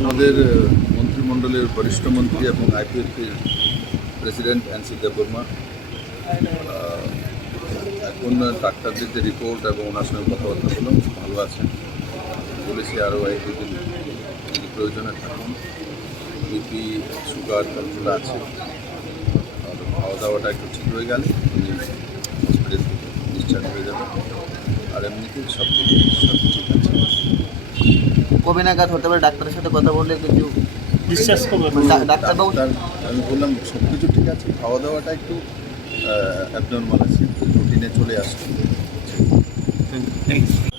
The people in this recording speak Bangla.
আমাদের মন্ত্রিমণ্ডলের বরিষ্ঠ মন্ত্রী এবং আইপিএফটির প্রেসিডেন্ট এনসি দেববর্মা এখন ডাক্তারদের যে রিপোর্ট এবং ওনার সঙ্গে কথাবার্তা বললাম ভালো আছেন। বলেছি আরও এক দুদিন যদি প্রয়োজনে থাকুন, বিপি সুগার কন্ট্রোল আছে, আর খাওয়া দাওয়াটা একটু ঠিক হয়ে গেলে উনি হসপিটাল থেকে ডিসচার্জ হয়ে যাবে। আর এমনিতে সব ঠিক আছে। কবে নাগাদ হতে পারে ডাক্তারের সাথে কথা বললে কিছু বিশ্বাস করবেন? ডাক্তারবাবু আমি বললাম সব কিছু ঠিক আছে, খাওয়া দাওয়াটা একটু অ্যাবনর্মাল আছে, রুটিনে চলে আসছে। Thank you.